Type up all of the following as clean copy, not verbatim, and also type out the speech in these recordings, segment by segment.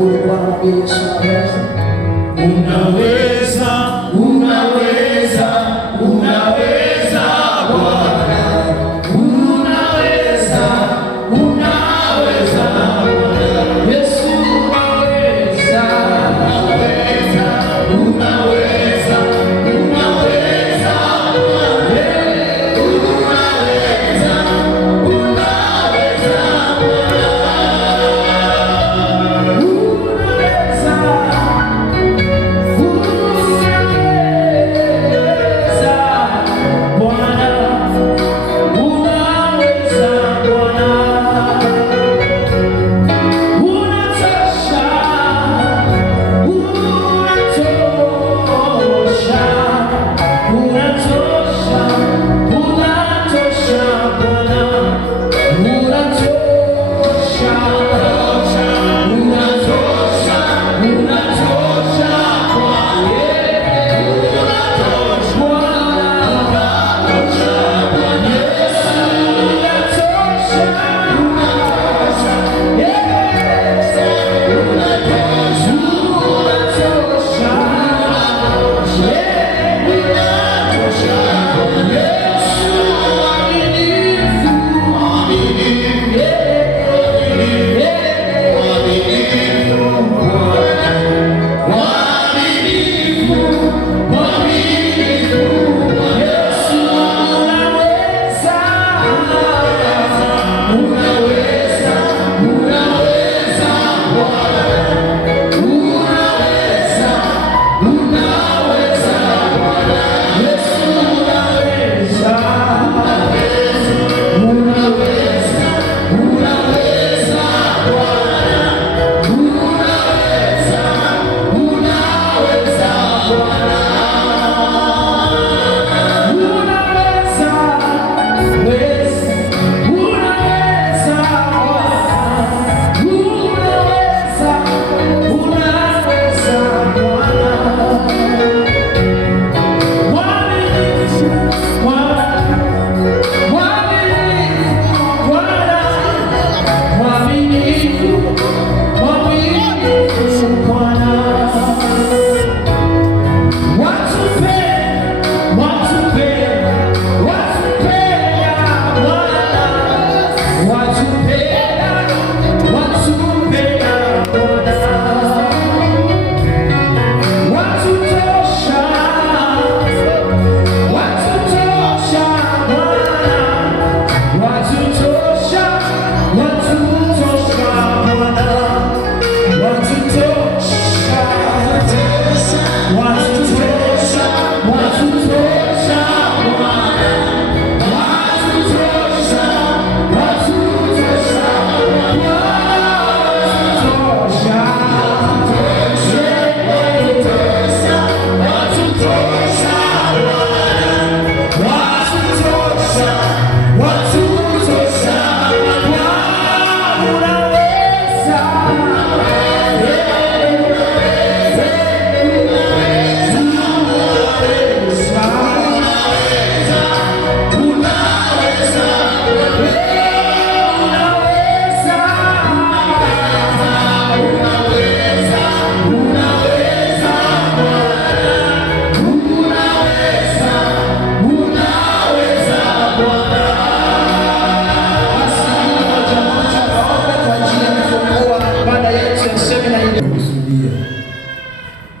Mwabudu Bwana, mwambie Yesu unaweza. Unaweza, unaweza, unaweza Bwana. Unaweza, unaweza Bwana. Yesu unaweza. Unaweza, unaweza, unaweza Bwana. Unaweza, unaweza Bwana.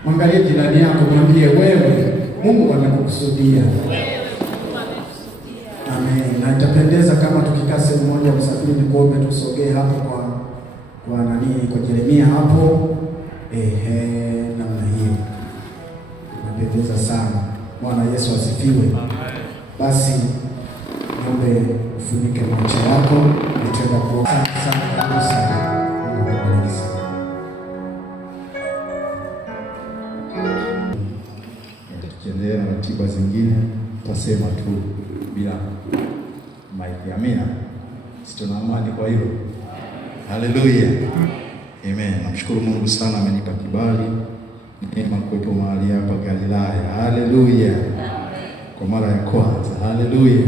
Mwangalie jirani yako, mwambie wewe Mungu anakukusudia. Amen. Na itapendeza kama tukikaa sehemu moja usafiri kuombe, tusogee hapo kwa nani, kwa Yeremia hapo. Namna hiyo. Inapendeza sana. Bwana Yesu asifiwe. Basi niombe ufunike macho yako, nitaenda kuomba sana kabisa. Tukiendelea na ratiba zingine tutasema tu bila maiki. Amina. Sitona amani kwa hilo. Haleluya. Amen. Namshukuru Mungu sana, amenipa kibali neema kuwepo mahali hapa Galilaya. Haleluya. Kwa mara ya kwanza. Haleluya.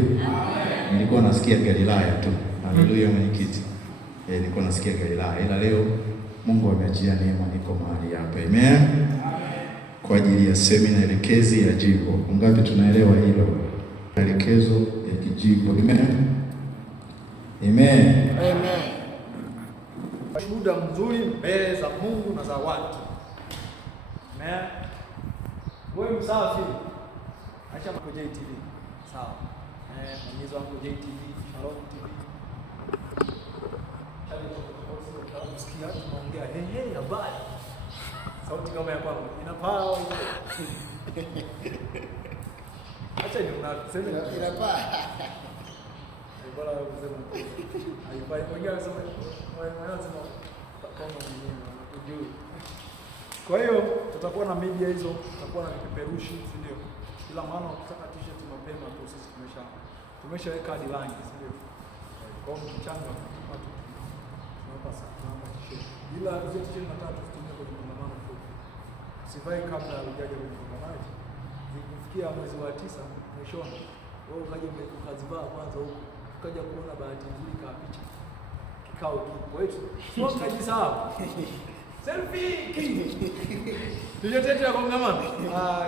Nilikuwa nasikia Galilaya tu. Haleluya mwenyekiti. Nilikuwa nasikia Galilaya. Ila leo Mungu ameachia neema, niko mahali hapa. Amen. Kwa ajili ya semina elekezi ya jimbo. Ngapi tunaelewa hilo? Elekezo ya kijimbo. Amen. Amen. Amen. Shuhuda mzuri mbele za Mungu na za watu. Amen. Wewe msafi. Acha kwa JTV. Sawa. Mwenyezi wangu JTV, Shalom TV. Sikia tunaongea hey habari. Sauti kama ya kwangu inapaa. Acha ni unasema inapaa. Bora kusema. Haipai kwa hiyo sema wanasema kama mwenyewe unajua. Kwa hiyo tutakuwa na media hizo, tutakuwa na vipeperushi, si ndio? Kila maana ukitaka t-shirt mapema tu sisi tumeshaweka hadi rangi, si ndio? Kwa hiyo mchanga watu tunawapa sana t-shirt. Ila hizo t-shirt matatu tutumie kwenye kongamano fupi. Usivai kabla hujaja kwenye kongamano. Kufikia mwezi wa 9 mwishoni, wewe ukaje ukazivaa kwanza huko. Ukaja kuona bahati nzuri ka picha. Kikao kipo wetu. Sio mkajisahau. Selfie. Ndio tete ya kongamano.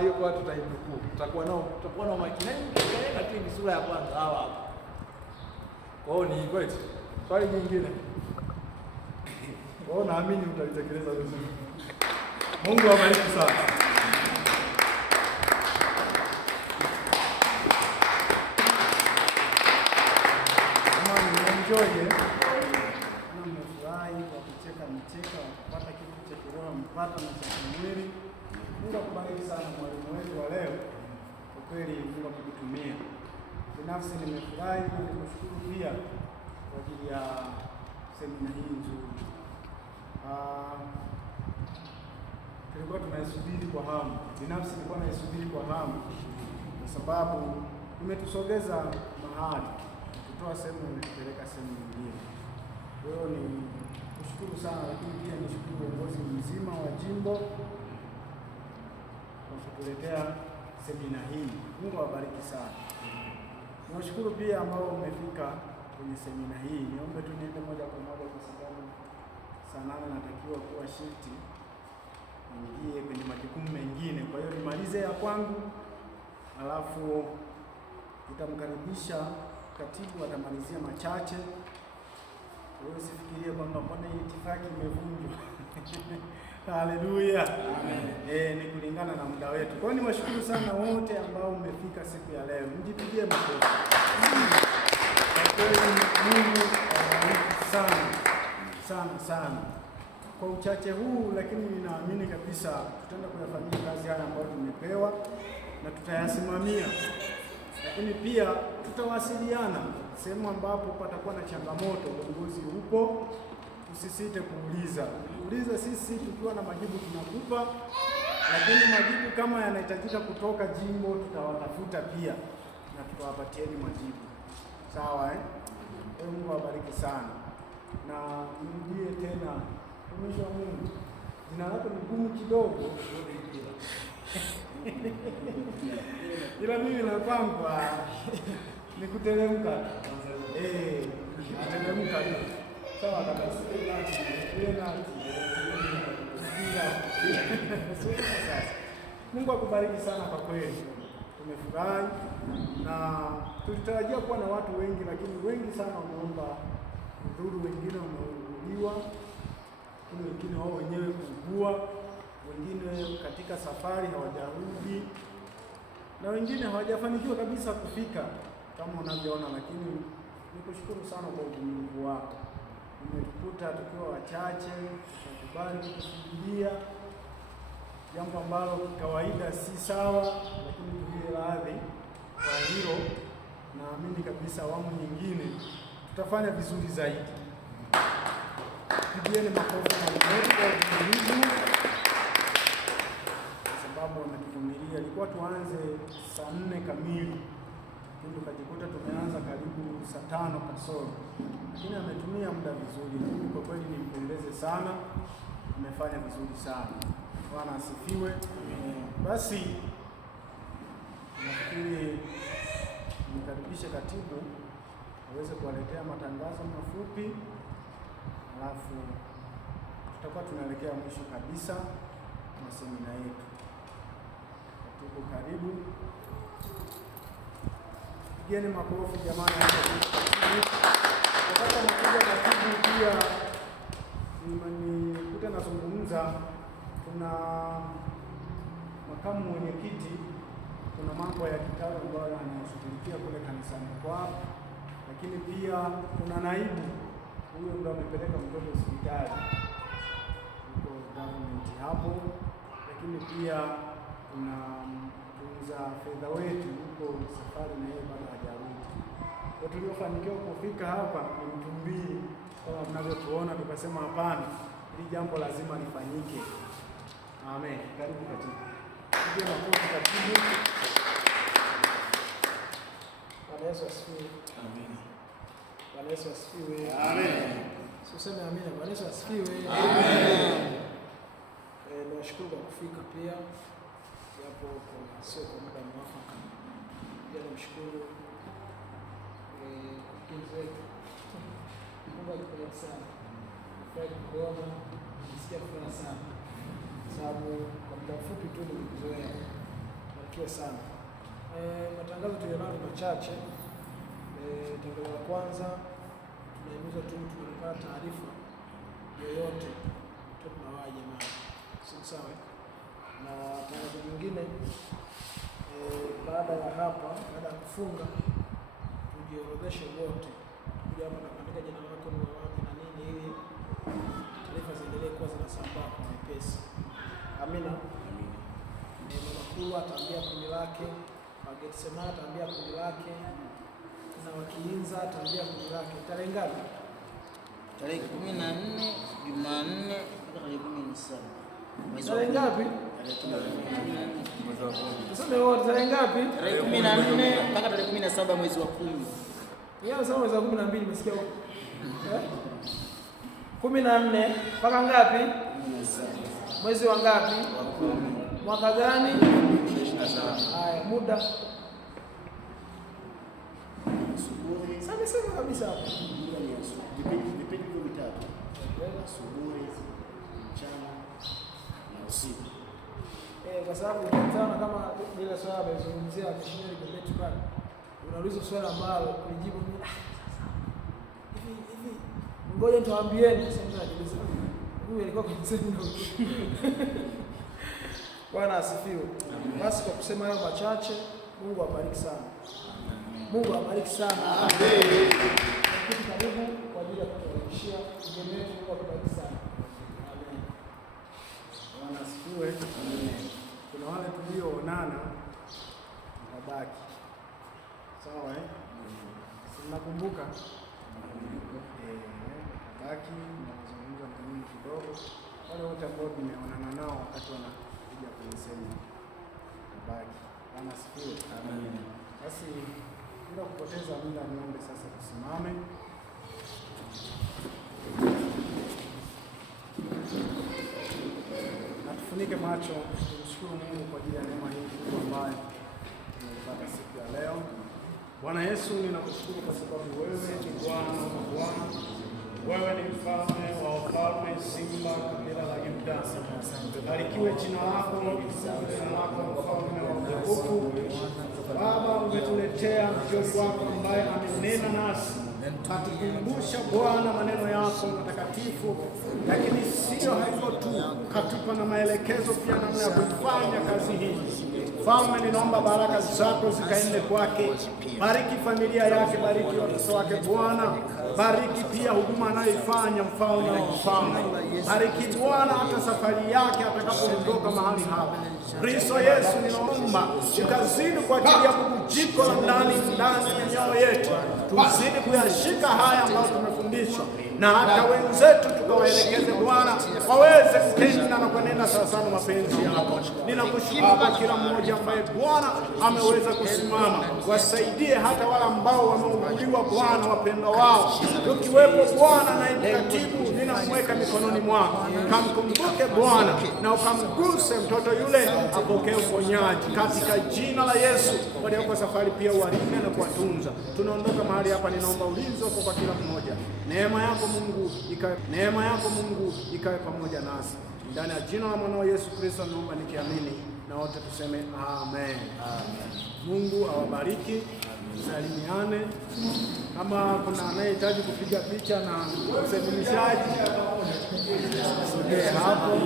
Hiyo kwa watu tutaipukua. Tutakuwa nao makini. Lakini ni sura ya kwanza hawa. Kwa hiyo ni kwetu. Swali jingine. Wao naamini utalitekeleza vizuri. Mungu awabariki sana. Enjoy. Nimefurahi kwa kucheka mcheka, kupata kitu cha kiroho mpata na cha kimwili. Mungu akubariki sana mwalimu wetu wa leo. Kwa kweli Mungu akutumia. Binafsi nimefurahi na nimeshukuru pia kwa ajili ya semina hii nzuri. Tulikuwa tunaisubiri kwa hamu. Binafsi nilikuwa naisubiri kwa hamu kwa sababu imetusogeza mahali. Kutoa sehemu imetupeleka sehemu nyingine. Kwa hiyo ni kushukuru sana, lakini pia nishukuru uongozi mzima wa jimbo kwa kutuletea semina hii. Mungu awabariki sana. Niwashukuru pia ambao mmefika kwenye semina hii. Niombe tu niende moja kwa moja kwa sababu saa 8 natakiwa kuwa shifti, niingie kwenye majukumu mengine. Kwa hiyo nimalize ya kwangu, alafu tutamkaribisha katibu atamalizia machache. Kwa hiyo sifikirie kwamba mbona hii itifaki imevunjwa. Haleluya. Ni kulingana na muda wetu. Kwa hiyo niwashukuru sana wote ambao mmefika siku ya leo. Mjipigie makofi. Kwa kweli Mungu awabariki sana sana sana kwa uchache huu, lakini ninaamini kabisa tutaenda kuyafanyia kazi haya ambayo tumepewa na tutayasimamia. Lakini pia tutawasiliana sehemu ambapo patakuwa na changamoto. Uongozi upo, usisite kuuliza. Sisi tukiwa na majibu tunakupa, lakini majibu kama yanahitajika kutoka jimbo tutawatafuta pia na tutawapatieni majibu. Sawa Mungu awabariki sana. Na nirudie tena, mtumishi wa Mungu, jina lako ni gumu kidogo. Ila mimi na kwangu ni kuteremka. Kuteremka. Sawa kabisa. Mungu akubariki sana kwa kweli. Tumefurahi na tulitarajia kuwa na watu wengi, lakini wengi sana wameomba udhuru, wengine wameuguliwa, lakini wengine wao wenyewe kuugua, wengine katika safari hawajarudi, na wengine hawajafanikiwa kabisa kufika kama unavyoona. Lakini nikushukuru sana kwa uvumilivu wako. Umetukuta tukiwa wachache, tukakubali kusubiria jambo ambalo kawaida si sawa, lakini tulie radhi kwa hilo. Naamini kabisa awamu nyingine tutafanya vizuri zaidi. Pigieni makofi na uvumilivu, kwa sababu wametuvumilia. Ilikuwa tuanze saa 4 kamili, lakini tukajikuta tumeanza karibu saa 5 kasoro, lakini ametumia muda vizuri. Mimi kwa kweli nimpongeze sana, amefanya vizuri sana. Bwana asifiwe. Basi nafikiri nimkaribishe katibu aweze kuwaletea matangazo mafupi, alafu tutakuwa tunaelekea mwisho kabisa na semina yetu. Tuko karibu. Pigeni makofi jamani. Wakati nakuja katibu pia nikuta nazungumza, kuna makamu mwenyekiti, kuna mambo ya kitabu ambayo anashughulikia kule kanisani kwao, lakini pia kuna naibu, huyo ndo amepeleka mtoto hospitali huko government hapo, lakini pia kuna mtunza fedha wetu huko safari na yeye bado hajarudi. Kwa tuliofanikiwa kufika hapa ni mtu mbili kama mnavyotuona, tukasema hapana, hili jambo lazima lifanyike. Amen. Karibu katibu. Piga makofi katibu. Bwana Yesu asifiwe. Amen. Bwana Yesu asifiwe. Amen. Useme amina. Bwana Yesu asifiwe. Amen. Nawashukuru kwa kufika pia, japo sio kwa muda mwafaka. Pia namshukuru mkurugenzi wetu. Mungu akubariki sana. Nafurahi kuona, nisikia furaha sana. Sababu kwa muda mfupi tu nilikuzoea. Barikiwe sana. Matangazo tulionayo ni machache. Tangazo la kwanza, tunahimiza tu mtu kupata taarifa yoyote tu tunawahi jamani. Sawa. Na tangazo lingine, baada ya hapa, baada ya kufunga, tujiorodheshe wote. Kuja hapa na kuandika jina lako ni wapi na nini, ili taarifa ziendelee kuwa zinasambaa kwa mepesi. Amina. Mama Kulu ataambia kundi lake, Getsemani ataambia kundi lake, na Wakiinza ataambia kundi lake. Tarehe ngapi? Tarehe 14 Jumanne mpaka tarehe 17. Tarehe ngapi? Tuseme wote tarehe ngapi? Tarehe 14 mpaka tarehe 17 mwezi wa 10. Yeye sema mwezi wa 12 nimesikia huko. 14 mpaka ngapi? 17. Mwezi wa ngapi? Wa 10. Mwaka gani? 27. Haya, muda. Asubuhi. Sasa kabisa hapo. Muda ni asubuhi. Vipindi vitatu. Asubuhi, mchana na usiku. Kwa sababu unataka kama bila swala amezungumzia missionary debate pale. Unauliza swali ambalo kujibu hivi ngoja nitawaambieni sasa mtajiuliza. Huyu alikuwa kwenye semina. Bwana asifiwe. Basi kwa kusema hayo machache, Mungu awabariki sana. Mungu awabariki sana. Amen. Karibu kwa ajili ya kutukaribishia mgeni wetu. Mungu awabariki sana. Amen. Bwana asifiwe. Amen. Kuna wale tulioonana mtabaki. Sawa Sinakumbuka. Mtabaki na kuzungumza na mimi kidogo. Wale wote ambao nimeonana nao wakati wanakuja kwenye semina. Mtabaki. Bwana asifiwe. Amen. Basi bila kupoteza muda, niombe sasa tusimame. Na tufunike macho, tumshukuru Mungu kwa ajili ya neema hii kubwa ambayo tumepata siku ya leo. Bwana Yesu, ninakushukuru kwa sababu wewe ni Bwana wa Bwana. Wewe ni mfalme wa wafalme, simba kabila la Yuda. Barikiwe jina lako, jina lako mfalme wa utukufu. Baba, umetuletea mjoli wako ambaye amenena nasi, katukumbusha Bwana maneno yako matakatifu, lakini sio hivyo tu, katupa na maelekezo pia namna ya kufanya kazi hii. Mfalme, ninaomba baraka zako zikaende kwake. Bariki familia yake, bariki watoto wake Bwana. Bariki pia huduma anayoifanya mfalme wa wafalme. Bariki Bwana hata safari yake atakapoondoka mahali hapa. Kristo Yesu, ninaomba ukazidi kwa ajili ya kujiko la ndani ya mioyo yetu. Tuzidi kuyashika haya ambayo tumefundishwa, na hata wenzetu tukawaelekeze Bwana waweze kutenda na kunena sawasawa na mapenzi yako. Ninakushukuru kwa kila mmoja ambaye Bwana ameweza kusimama. Wasaidie hata wale ambao wameuguliwa Bwana, wapendwa wao, ukiwepo Bwana na katibu. ninamweka mikononi mwako, kamkumbuke Bwana na ukamguse mtoto yule apokee uponyaji katika jina la Yesu. Walioko safari pia walinde na kuwatunza. Tunaondoka mahali hapa, ninaomba ulinzi wako kwa kila mmoja. Neema yako Mungu ikae pamoja nasi. Ndani ya jina la mwanao Yesu Kristo naomba nikiamini, na wote tuseme amen. Mungu awabariki. Salimiane. Kama kuna anayehitaji kupiga picha na mseminishaji, sogea hapo.